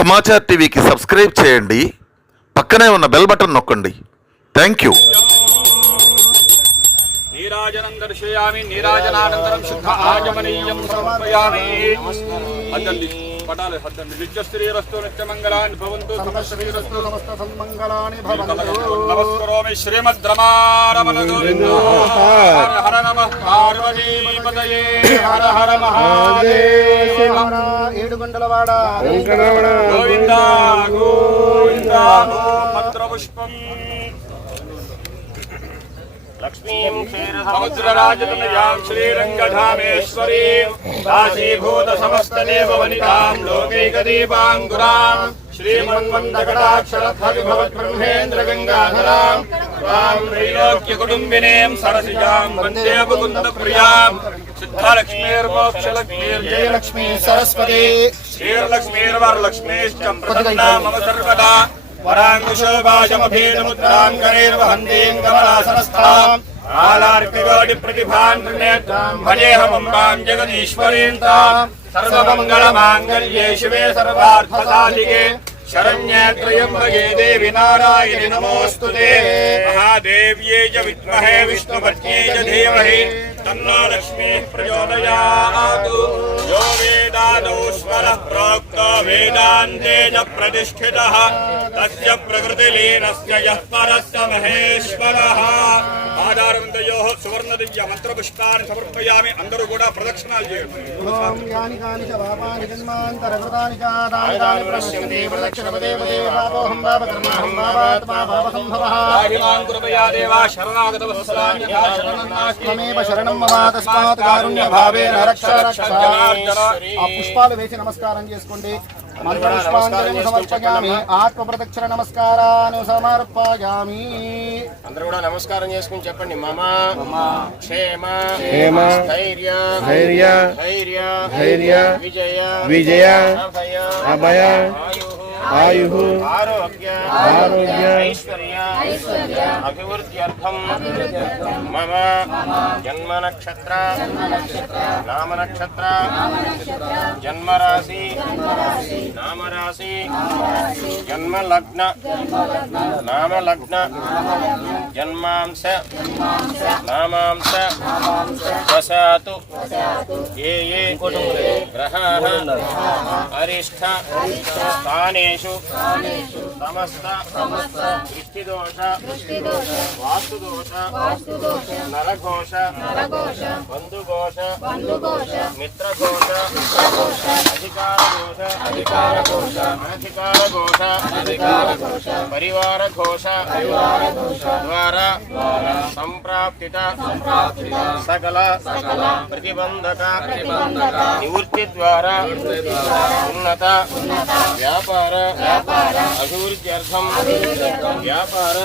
సమాచార్ టీవీకి సబ్స్క్రైబ్ చేయండి, పక్కనే ఉన్న బెల్ బటన్ నొక్కండి. Thank you. నీరాజనం దర్శయామి. నీరాజనానంతరం శుద్ధ ఆచమనీయం సమర్పయామి. హద్దండి పటాలి హద్దండి. నిత్యశ్రీరస్తు నిత్యమంగళాని భవంతు. సమశ్రీరస్తు సమస్త సన్మంగళాని భవంతు. నమస్కరోమి శ్రీమద్ రమారమణ గోవింద. హర హర నమః పార్వతీపతయే. హర హర మహాదేవ. ఏడుగొండలవాడ గోవింద గోవింద. మంత్రపుష్పం లక్ష్మీం సముద్రరాజతనయాం శ్రీరంగధామేశ్వరీం దాసీభూత సమస్తదేవవనితాం లోకైకదీపాంకురాం శ్రీమన్మందకటాక్షరద్భవిభవద్బ్రహ్మేంద్ర గంగాధరాం త్వాం त्रैलोक्यकुटुम्बिनीं सरसिजां वन्दे मुकुन्दप्रियां सिद्धलक्ष्मीर्मोक्षलक्ष्मीर्जयलक्ष्मी सरस्वती श्रीर्लक्ष्मीर्वरलक्ष्मीश्च प्रसन्ना मम सर्वदा वराङ्कुशोभाजमभेदमुद्रां करेर्वहन्तीं कमलासनस्थाम् आलार्पिकोटिप्रतिभान् त्रिनेत्रां भजेऽहमम्बां जगदीश्वरीं ताम् सर्वमङ्गलमाङ्गल्ये शिवे सर्वार्थसाधिके शरण्ये त्र्यम्बके देवि नारायणि नमोऽस्तुते। महादेव्यै च विद्महे विष्णुपत्न्यै च धीमहि तन्नो लक्ष्मीः प्रचोदयात्। यो वेदादौ स्वरः प्रोक्तो वेदान्ते च प्रतिष्ठितः तस्य प्रकृतिलीनस्य यः परस्य महेश्वरः। ఆధారవంతయోః సువర్ణదివ్య మంత్రపుష్పాన్ని సమర్పయామి. అందరూ కూడా ప్రదక్షిణాలు చేయండి. ఓం యాని కాని చ పాపాని జన్మాంతరకృతాని చ దాని ప్రశ్యంతి ప్రదక్షిణపదే పదే పాపోహం పాప కర్మాహం పాపాత్మా పాపసంభవః. ఆదిమాం కృపయా దేవా శరణాగత వత్సలాని శరణాస్తమేవ శరణం మమ తస్మాత్ కారుణ్య భావేన రక్ష రక్ష. ఆ పుష్పాలు వేసి నమస్కారం చేసుకోండి. మంత్రపుష్పాంజలిని సమర్పయామి. ఆత్మ ప్రదక్షిణ నమస్కారాన్ని సమర్పయామి. అందరూ కూడా నమస్కారం చేసుకుని చెప్పండి. మమ క్షేమ స్థైర్య ధైర్య విజయ అభయ ఆయు ఆరోగ్య ఐశ్వర్య అభివృద్ధ్యర్థం మమ జన్మ నక్షత్ర నామ నక్షత్ర జన్మరాశి నామరాశి జన్మ లగ్న నామ లగ్న జన్మాంశ నామాంశ వసాతు ఏ గ్రహాః అరిష్ట స్థానేషు సమస్త దృష్టిదోష వాస్తుదోష నరఘోష బంధుఘోష మిత్రఘోష అధికారఘోష అనధికారఘోష పరివారఘోష ద్వారా సంప్రాప్తిత సకల ప్రతిబంధక నివృత్తి ద్వారా ఉన్నత వ్యాపార అభివృద్ధ్యర్థం వ్యాపార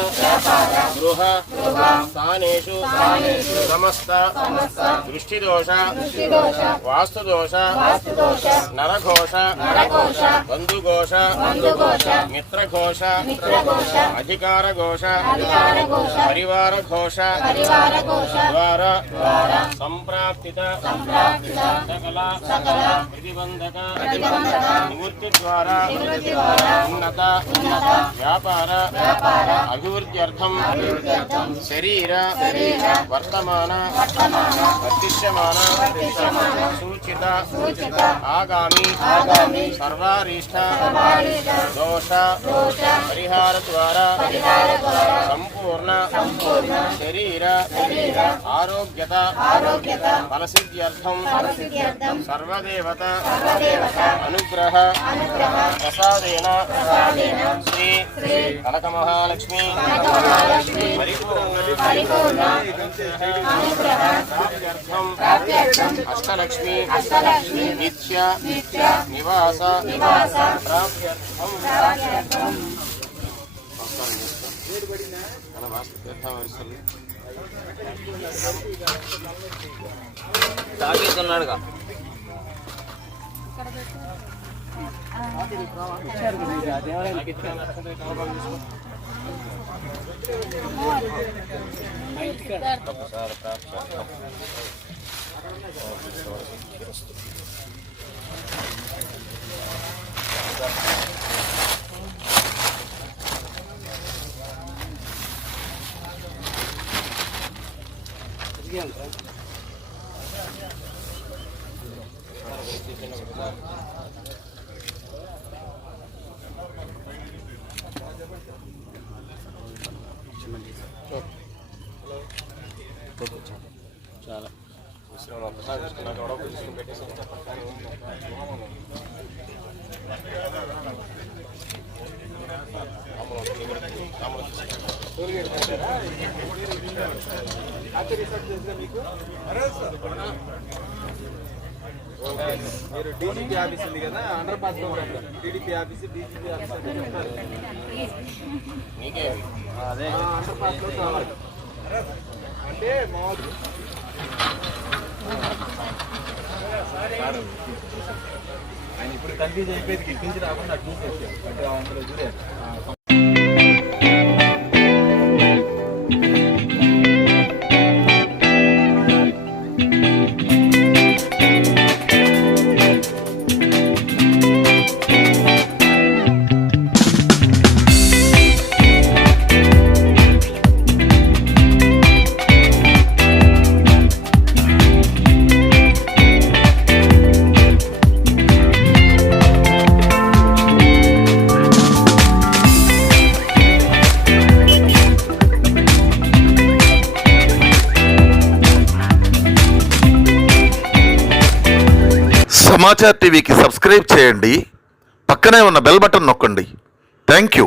గృహ స్థానేషు సమస్త దృష్టిదోష వాస్తుదోష నరఘోష బంధుఘోష మిత్రఘోష అధికారఘోష పరివారఘోష ద్వారా సంప్రాప్తిత సకల ప్రతిబంధక నివృత్తి ద్వారా ఉన్నత వ్యాపార అభివృద్ధ్యర్థం శరీర వర్తమాన వర్తిష్యమాన సూచిత ఆగామి సర్వారిష్ట దోష పరిహార ద్వారా సంపూర్ణ శరీర ఆరోగ్యత ఫలసిద్ధ్యర్థం సర్వదేవత అనుగ్రహ ప్రసాదేన శ్రీ కనక మహాలక్ష్మి పరిపూర్ణ అష్టలక్ష్మి నిత్య నివాస ప్రాప్త్యర్థం తాగేస్తున్నాడుగా. చాలా విశ్రామం ఒకసారి తీసుకున్నాక గొడవ తీసుకుని పెట్టేసి మీరు డీజీపీ ఆఫీస్ ఉంది కదా, అండర్ పాస్ లో టీడీపీ ఆఫీస్, డీజీపీ ఆఫీస్ మీకే అదే అండర్ పాస్ లో కావాలి అంటే మామూలు ఆయన ఇప్పుడు కన్ఫ్యూజ్ అయిపోయింది, ఇటు నుంచి రాకుండా అటు నుంచి వచ్చారు అంటే అందులో చూడారు. సమాచార్ టీవీకి సబ్స్క్రైబ్ చేయండి, పక్కనే ఉన్న బెల్ బటన్ నొక్కండి. Thank you.